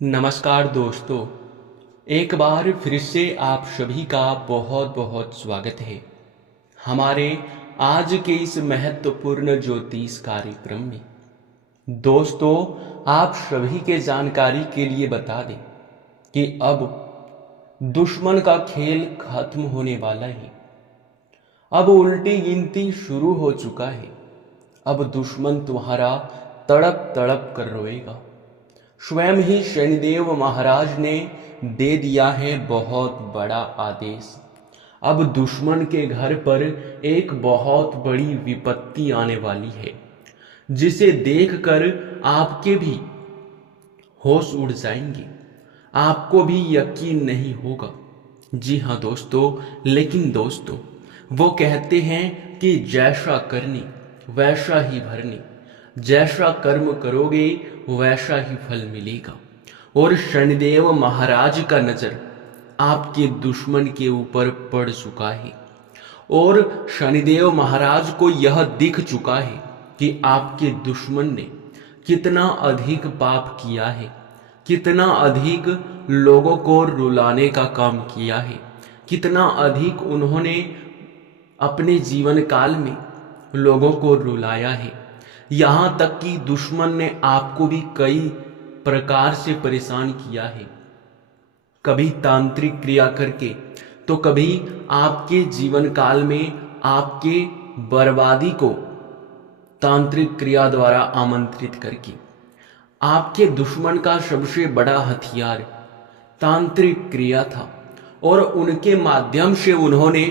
नमस्कार दोस्तों। एक बार फिर से आप सभी का बहुत बहुत स्वागत है हमारे आज के इस महत्वपूर्ण ज्योतिष कार्यक्रम में। दोस्तों, आप सभी के जानकारी के लिए बता दें कि अब दुश्मन का खेल खत्म होने वाला है। अब उल्टी गिनती शुरू हो चुका है। अब दुश्मन तुम्हारा तड़प तड़प कर रोएगा। स्वयं ही शनिदेव महाराज ने दे दिया है बहुत बड़ा आदेश। अब दुश्मन के घर पर एक बहुत बड़ी विपत्ति आने वाली है, जिसे देखकर आपके भी होश उड़ जाएंगे। आपको भी यकीन नहीं होगा। जी हाँ दोस्तों, लेकिन दोस्तों, वो कहते हैं कि जैसा करनी वैसा ही भरनी, जैसा कर्म करोगे वैसा ही फल मिलेगा। और शनिदेव महाराज का नजर आपके दुश्मन के ऊपर पड़ चुका है और शनिदेव महाराज को यह दिख चुका है कि आपके दुश्मन ने कितना अधिक पाप किया है, कितना अधिक लोगों को रुलाने का काम किया है, कितना अधिक उन्होंने अपने जीवन काल में लोगों को रुलाया है। यहां तक कि दुश्मन ने आपको भी कई प्रकार से परेशान किया है, कभी तांत्रिक क्रिया करके, तो कभी आपके जीवन काल में आपके बर्बादी को तांत्रिक क्रिया द्वारा आमंत्रित करके। आपके दुश्मन का सबसे बड़ा हथियार तांत्रिक क्रिया था और उनके माध्यम से उन्होंने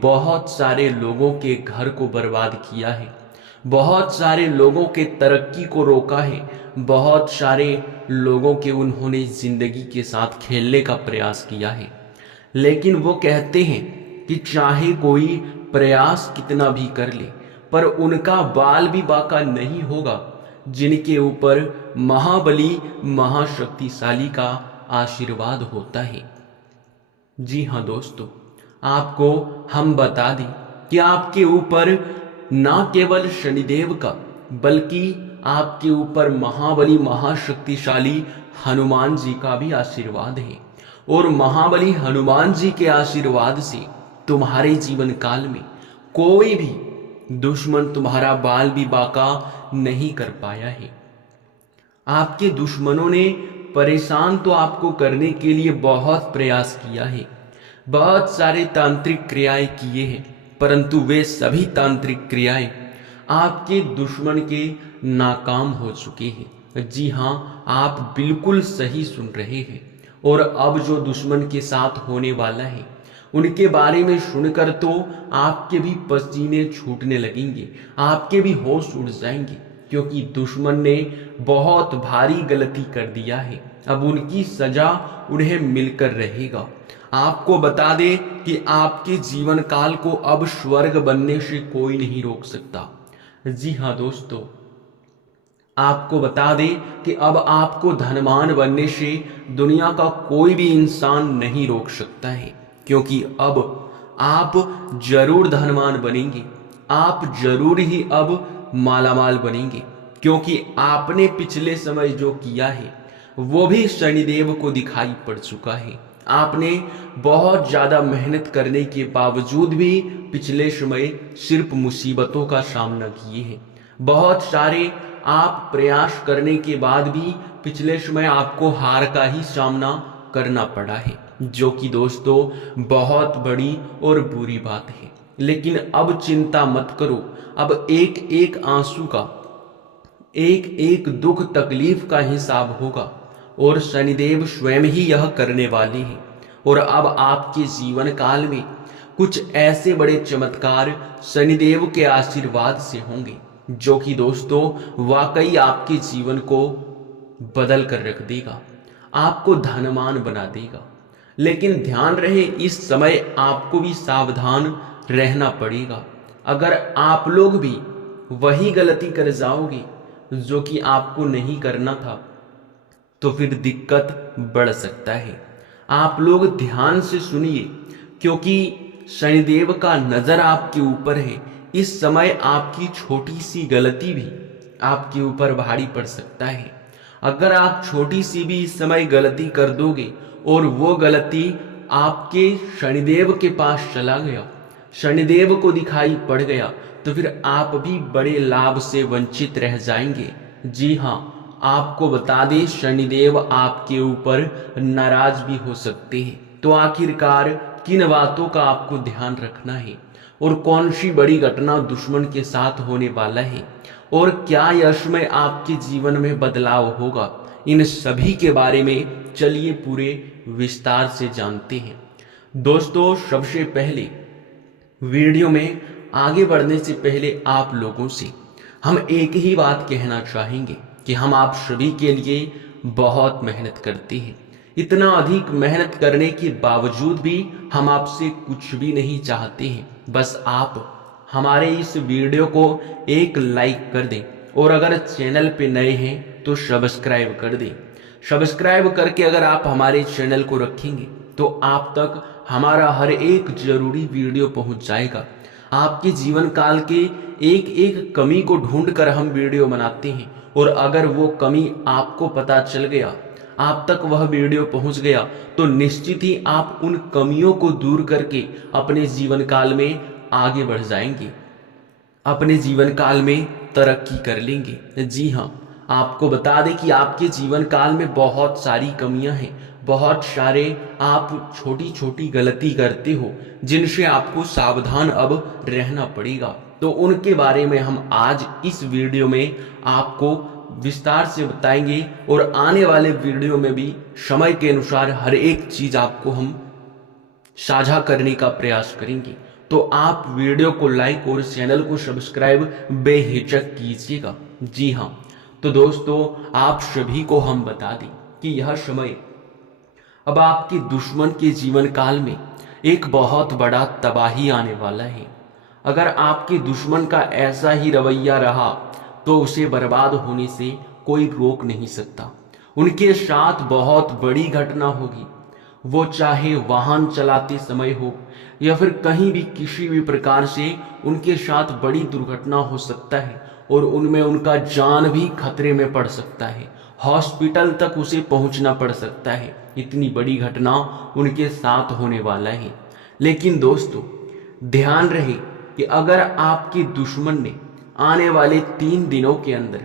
बहुत सारे लोगों के घर को बर्बाद किया है, बहुत सारे लोगों के तरक्की को रोका है, बहुत सारे लोगों के उन्होंने जिंदगी के साथ खेलने का प्रयास किया है। लेकिन वो कहते हैं कि चाहे कोई प्रयास कितना भी कर ले, पर उनका बाल भी बाका नहीं होगा जिनके ऊपर महाबली महाशक्तिशाली का आशीर्वाद होता है। जी हाँ दोस्तों, आपको हम बता दें कि आपके ऊपर ना केवल शनिदेव का बल्कि आपके ऊपर महाबली महाशक्तिशाली हनुमान जी का भी आशीर्वाद है। और महाबली हनुमान जी के आशीर्वाद से तुम्हारे जीवन काल में कोई भी दुश्मन तुम्हारा बाल भी बाका नहीं कर पाया है। आपके दुश्मनों ने परेशान तो आपको करने के लिए बहुत प्रयास किया है, बहुत सारे तांत्रिक क्रियाएं किए हैं, परंतु वे सभी तांत्रिक क्रियाएं आपके दुश्मन के नाकाम हो चुके हैं। जी हाँ, आप बिल्कुल सही सुन रहे हैं। और अब जो दुश्मन के साथ होने वाला है उनके बारे में सुनकर तो आपके भी पसीने छूटने लगेंगे, आपके भी होश उड़ जाएंगे, क्योंकि दुश्मन ने बहुत भारी गलती कर दिया है। अब उनकी सजा उन्हें मिलकर रहेगा। आपको बता दे कि आपके जीवन काल को अब स्वर्ग बनने से कोई नहीं रोक सकता। जी हाँ दोस्तों, आपको बता दें कि अब आपको धनवान बनने से दुनिया का कोई भी इंसान नहीं रोक सकता है, क्योंकि अब आप जरूर धनवान बनेंगे, आप जरूर ही अब मालामाल बनेंगे, क्योंकि आपने पिछले समय जो किया है वो भी शनिदेव को दिखाई पड़ चुका है। आपने बहुत ज्यादा मेहनत करने के बावजूद भी पिछले समय सिर्फ मुसीबतों का सामना किए हैं। बहुत सारे आप प्रयास करने के बाद भी पिछले समय आपको हार का ही सामना करना पड़ा है, जो कि दोस्तों बहुत बड़ी और बुरी बात है। लेकिन अब चिंता मत करो। अब एक एक आंसू का, एक एक दुख तकलीफ का हिसाब होगा और शनिदेव स्वयं ही यह करने वाले हैं। और अब आपके जीवन काल में कुछ ऐसे बड़े चमत्कार शनिदेव के आशीर्वाद से होंगे, जो कि दोस्तों वाकई आपके जीवन को बदल कर रख देगा, आपको धनवान बना देगा। लेकिन ध्यान रहे, इस समय आपको भी सावधान रहना पड़ेगा। अगर आप लोग भी वही गलती कर जाओगे जो कि आपको नहीं करना था, तो फिर दिक्कत बढ़ सकता है। आप लोग ध्यान से सुनिए, क्योंकि शनिदेव का नजर आपके ऊपर है। इस समय आपकी छोटी सी गलती भी आपके ऊपर भारी पड़ सकता है। अगर आप छोटी सी भी इस समय गलती कर दोगे और वो गलती आपके शनिदेव के पास चला गया, शनिदेव को दिखाई पड़ गया, तो फिर आप भी बड़े लाभ से वंचित रह जाएंगे। जी हाँ, आपको बता दें, शनिदेव आपके ऊपर नाराज भी हो सकते हैं। तो आखिरकार किन बातों का आपको ध्यान रखना है और कौन सी बड़ी घटना दुश्मन के साथ होने वाला है और क्या यश में आपके जीवन में बदलाव होगा, इन सभी के बारे में चलिए पूरे विस्तार से जानते हैं। दोस्तों, सबसे पहले वीडियो में आगे बढ़ने से पहले आप लोगों से हम एक ही बात कहना चाहेंगे कि हम आप सभी के लिए बहुत मेहनत करते हैं। इतना अधिक मेहनत करने के बावजूद भी हम आपसे कुछ भी नहीं चाहते हैं, बस आप हमारे इस वीडियो को एक लाइक कर दें और अगर चैनल पे नए हैं तो सब्सक्राइब कर दें। सब्सक्राइब करके अगर आप हमारे चैनल को रखेंगे तो आप तक हमारा हर एक जरूरी वीडियो पहुंच जाएगा। आपके जीवन काल के एक एक कमी को ढूंढ कर हम वीडियो बनाते हैं और अगर वो कमी आपको पता चल गया, आप तक वह वीडियो पहुंच गया, तो निश्चित ही आप उन कमियों को दूर करके अपने जीवन काल में आगे बढ़ जाएंगे, अपने जीवन काल में तरक्की कर लेंगे। जी हाँ, आपको बता दें कि आपके जीवन काल में बहुत सारी कमियां हैं, बहुत सारे आप छोटी छोटी गलती करते हो जिनसे आपको सावधान अब रहना पड़ेगा। तो उनके बारे में हम आज इस वीडियो में आपको विस्तार से बताएंगे और आने वाले वीडियो में भी समय के अनुसार हर एक चीज आपको हम साझा करने का प्रयास करेंगे। तो आप वीडियो को लाइक और चैनल को सब्सक्राइब बेहिचक कीजिएगा। जी हाँ, तो दोस्तों, आप सभी को हम बता दें कि यह समय अब आपके दुश्मन के जीवन काल में एक बहुत बड़ा तबाही आने वाला है। अगर आपके दुश्मन का ऐसा ही रवैया रहा तो उसे बर्बाद होने से कोई रोक नहीं सकता। उनके साथ बहुत बड़ी घटना होगी, वो चाहे वाहन चलाते समय हो या फिर कहीं भी किसी भी प्रकार से उनके साथ बड़ी दुर्घटना हो सकता है और उनमें उनका जान भी खतरे में पड़ सकता है, हॉस्पिटल तक उसे पहुंचना पड़ सकता है। इतनी बड़ी घटना उनके साथ होने वाला है। लेकिन दोस्तों, ध्यान रहे कि अगर आपके दुश्मन ने आने वाले 3 दिनों के अंदर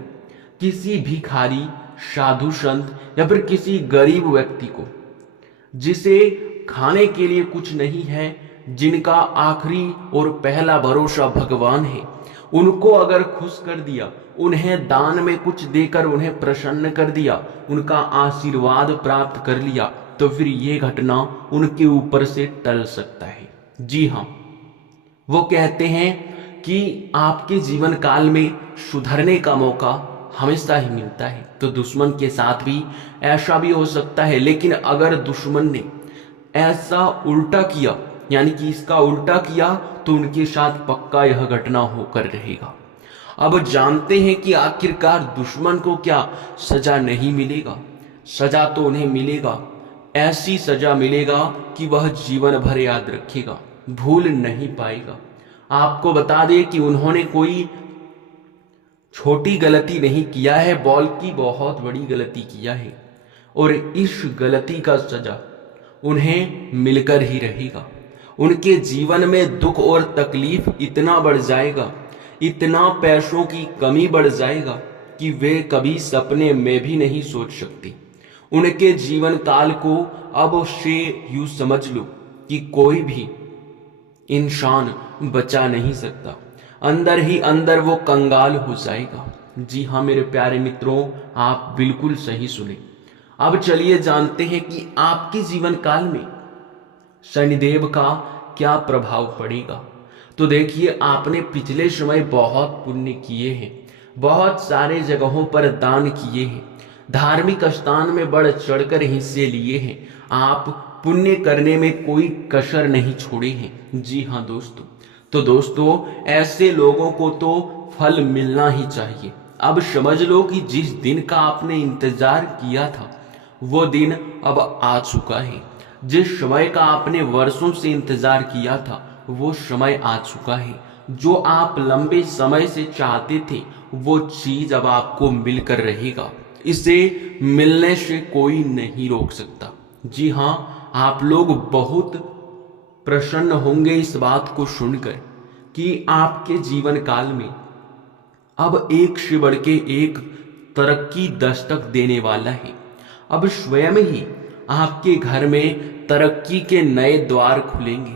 किसी भिखारी, साधु संत या फिर किसी गरीब व्यक्ति को, जिसे खाने के लिए कुछ नहीं है, जिनका आखिरी और पहला भरोसा भगवान है, उनको अगर खुश कर दिया, उन्हें दान में कुछ देकर उन्हें प्रसन्न कर दिया, उनका आशीर्वाद प्राप्त कर लिया, तो फिर ये घटना उनके ऊपर से टल सकता है। जी हाँ, वो कहते हैं कि आपके जीवन काल में सुधरने का मौका हमेशा ही मिलता है। तो दुश्मन के साथ भी ऐसा भी हो सकता है, लेकिन अगर दुश्मन ने ऐसा उल्टा किया, यानी कि इसका उल्टा किया, तो उनके साथ पक्का यह घटना होकर रहेगा। अब जानते हैं कि आखिरकार दुश्मन को क्या सजा नहीं मिलेगा। सजा तो उन्हें मिलेगा, ऐसी सजा मिलेगा कि वह जीवन भर याद रखेगा, भूल नहीं पाएगा। आपको बता दें कि उन्होंने कोई छोटी गलती नहीं किया है, बल्कि बहुत बड़ी गलती किया है और इस गलती का सजा उन्हें मिलकर ही रहेगा। उनके जीवन में दुख और तकलीफ इतना बढ़ जाएगा, इतना पैसों की कमी बढ़ जाएगा कि वे कभी सपने में भी नहीं सोच सकते। उनके जीवन काल को अब से यूं समझ लो कि कोई भी इंसान बचा नहीं सकता, अंदर ही अंदर वो कंगाल हो जाएगा। जी हाँ मेरे प्यारे मित्रों, आप बिल्कुल सही सुने। अब चलिए जानते हैं कि आपके जीवन काल में शनिदेव का क्या प्रभाव पड़ेगा। तो देखिए, आपने पिछले समय बहुत पुण्य किए हैं, बहुत सारे जगहों पर दान किए हैं, धार्मिक स्थान में बढ़ चढ़कर हिस्से लिए हैं, आप पुण्य करने में कोई कसर नहीं छोड़े हैं। जी हाँ दोस्तों, तो दोस्तों ऐसे लोगों को तो फल मिलना ही चाहिए। अब समझ लो कि जिस दिन का आपने इंतजार किया था वो दिन अब आ चुका है। जिस समय का आपने वर्षों से इंतजार किया था वो समय आ चुका है। जो आप लंबे समय से चाहते थे वो चीज अब आपको मिलकर रहेगा। इसे मिलने से कोई नहीं रोक सकता। जी हाँ, आप लोग बहुत प्रसन्न होंगे इस बात को सुनकर कि आपके जीवन काल में अब एक से बढ़ के एक तरक्की दस्तक देने वाला है। अब स्वयं ही आपके घर में तरक्की के नए द्वार खुलेंगे,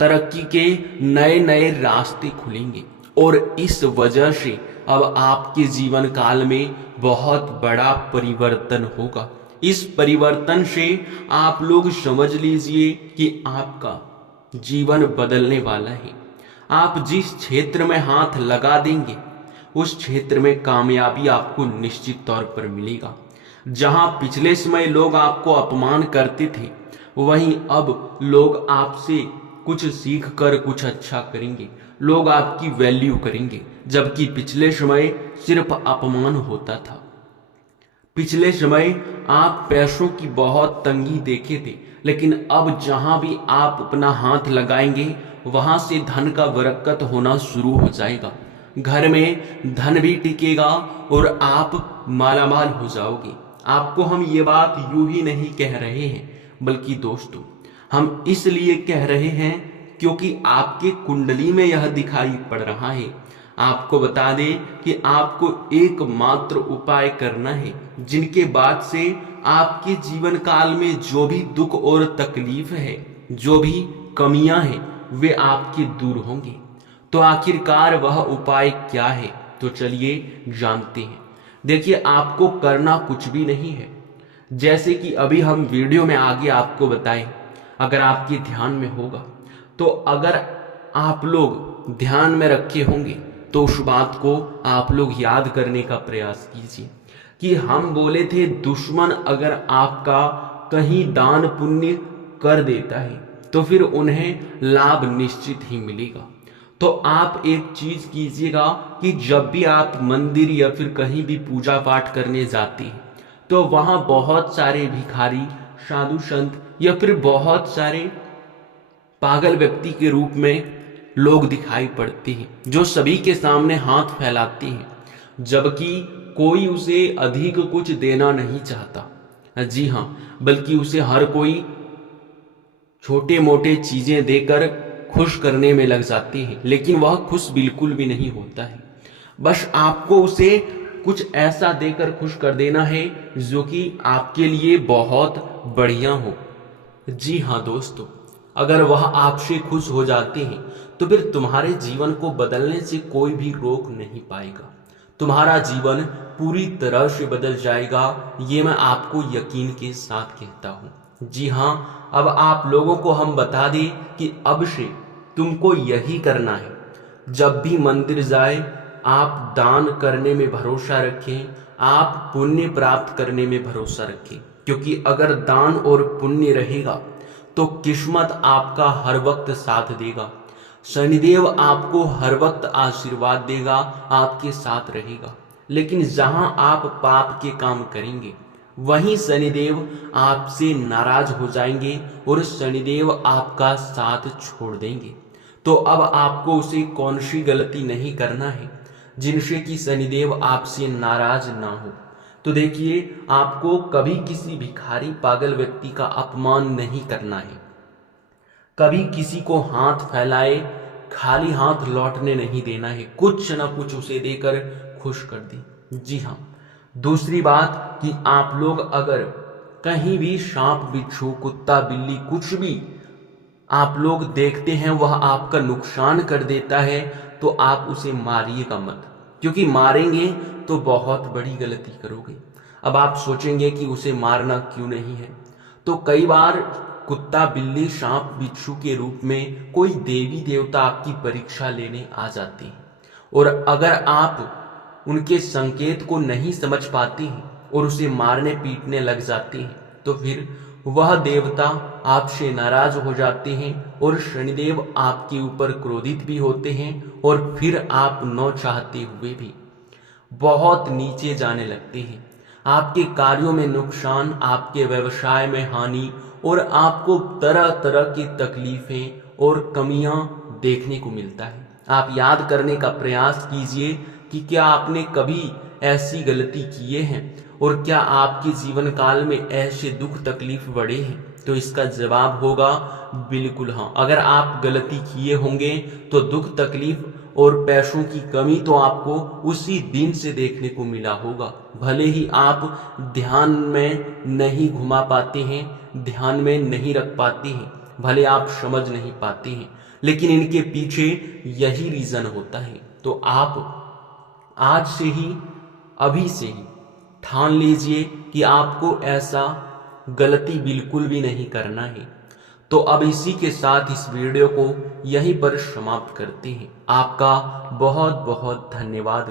तरक्की के नए नए रास्ते खुलेंगे और इस वजह से अब आपके जीवन काल में बहुत बड़ा परिवर्तन होगा। इस परिवर्तन से आप लोग समझ लीजिए कि आपका जीवन बदलने वाला है। आप जिस क्षेत्र में हाथ लगा देंगे उस क्षेत्र में कामयाबी आपको निश्चित तौर पर मिलेगा। जहां पिछले समय लोग आपको अपमान करते थे, वहीं अब लोग आपसे कुछ सीख कर कुछ अच्छा करेंगे, लोग आपकी वैल्यू करेंगे। जबकि पिछले समय सिर्फ अपमान होता था। पिछले समय आप पैसों की बहुत तंगी देखे थे, लेकिन अब जहां भी आप अपना हाथ लगाएंगे वहां से धन का बरकत होना शुरू हो जाएगा। घर में धन भी टिकेगा और आप मालामाल हो जाओगे। आपको हम ये बात यूं ही नहीं कह रहे हैं, बल्कि दोस्तों हम इसलिए कह रहे हैं क्योंकि आपके कुंडली में यह दिखाई पड़ रहा है। आपको बता दें कि आपको एकमात्र उपाय करना है, जिनके बाद से आपके जीवन काल में जो भी दुख और तकलीफ है, जो भी कमियां हैं, वे आपके दूर होंगे। तो आखिरकार वह उपाय क्या है, तो चलिए जानते हैं। देखिए, आपको करना कुछ भी नहीं है, जैसे कि अभी हम वीडियो में आगे आपको बताएं। अगर आपके ध्यान में होगा तो अगर आप लोग ध्यान में रखे होंगे तो उस बात को आप लोग याद करने का प्रयास कीजिए कि हम बोले थे दुश्मन अगर आपका कहीं दान पुण्य कर देता है तो फिर उन्हें लाभ निश्चित ही मिलेगा। तो आप एक चीज कीजिएगा कि जब भी आप मंदिर या फिर कहीं भी पूजा पाठ करने जाते हैं तो वहां बहुत सारे भिखारी, साधु संत या फिर बहुत सारे पागल व्यक्ति के रूप में लोग दिखाई पड़ते हैं, जो सभी के सामने हाथ फैलाते हैं, जबकि कोई उसे अधिक कुछ देना नहीं चाहता। जी हाँ, बल्कि उसे हर कोई छोटे मोटे चीजें देकर खुश करने में लग जाते हैं, लेकिन वह खुश बिल्कुल भी नहीं होता है। बस आपको उसे कुछ ऐसा देकर खुश कर देना है जो कि आपके लिए बहुत बढ़िया हो। जी हाँ दोस्तों, अगर वह आपसे खुश हो जाते हैं तो फिर तुम्हारे जीवन को बदलने से कोई भी रोक नहीं पाएगा। तुम्हारा जीवन पूरी तरह से बदल जाएगा, ये मैं आपको यकीन के साथ कहता हूँ। जी हाँ, अब आप लोगों को हम बता दें कि अब से तुमको यही करना है। जब भी मंदिर जाए आप दान करने में भरोसा रखें, आप पुण्य प्राप्त करने में भरोसा रखें, क्योंकि अगर दान और पुण्य रहेगा तो किस्मत आपका हर वक्त साथ देगा। शनिदेव आपको हर वक्त आशीर्वाद देगा, आपके साथ रहेगा। लेकिन जहां आप पाप के काम करेंगे वहीं शनिदेव आपसे नाराज हो जाएंगे और शनिदेव आपका साथ छोड़ देंगे। तो अब आपको उसे कौन सी गलती नहीं करना है जिनसे कि शनिदेव आपसे नाराज ना हो। तो देखिए, आपको कभी किसी भिखारी पागल व्यक्ति का अपमान नहीं करना है, कभी किसी को हाथ फैलाए खाली हाथ लौटने नहीं देना है, कुछ ना कुछ उसे देकर खुश कर दे। जी हाँ, दूसरी बात कि आप लोग अगर कहीं भी सांप बिच्छू कुत्ता बिल्ली कुछ भी आप लोग देखते हैं वह आपका नुकसान कर देता है तो आप उसे मारिएगा मत, क्योंकि मारेंगे तो बहुत बड़ी गलती करोगे। अब आप सोचेंगे कि उसे मारना क्यों नहीं है, तो कई बार कुत्ता बिल्ली सांप बिच्छू के रूप में कोई देवी देवता आपकी परीक्षा लेने आ जाते हैं, और अगर आप उनके संकेत को नहीं समझ पाते हैं और उसे मारने पीटने लग जाते हैं तो फिर वह देवता आपसे नाराज हो जाते हैं और शनिदेव आपके ऊपर क्रोधित भी होते हैं और फिर आप न चाहते हुए भी बहुत नीचे जाने लगते हैं। आपके कार्यों में नुकसान, आपके व्यवसाय में हानि और आपको तरह तरह की तकलीफें और कमियां देखने को मिलता है। आप याद करने का प्रयास कीजिए कि क्या आपने कभी ऐसी गलती किए हैं और क्या आपके जीवन काल में ऐसे दुख तकलीफ बढ़े हैं? तो इसका जवाब होगा बिल्कुल हाँ। अगर आप गलती किए होंगे तो दुख तकलीफ और पैसों की कमी तो आपको उसी दिन से देखने को मिला होगा। भले ही आप ध्यान में नहीं घुमा पाते हैं, ध्यान में नहीं रख पाते हैं, भले आप समझ नहीं पाते हैं, लेकिन इनके पीछे यही रीजन होता है। तो आप आज से ही, अभी से ही ठान लीजिए कि आपको ऐसा गलती बिल्कुल भी नहीं करना है। तो अब इसी के साथ इस वीडियो को यहीं पर समाप्त करते हैं। आपका बहुत बहुत धन्यवाद।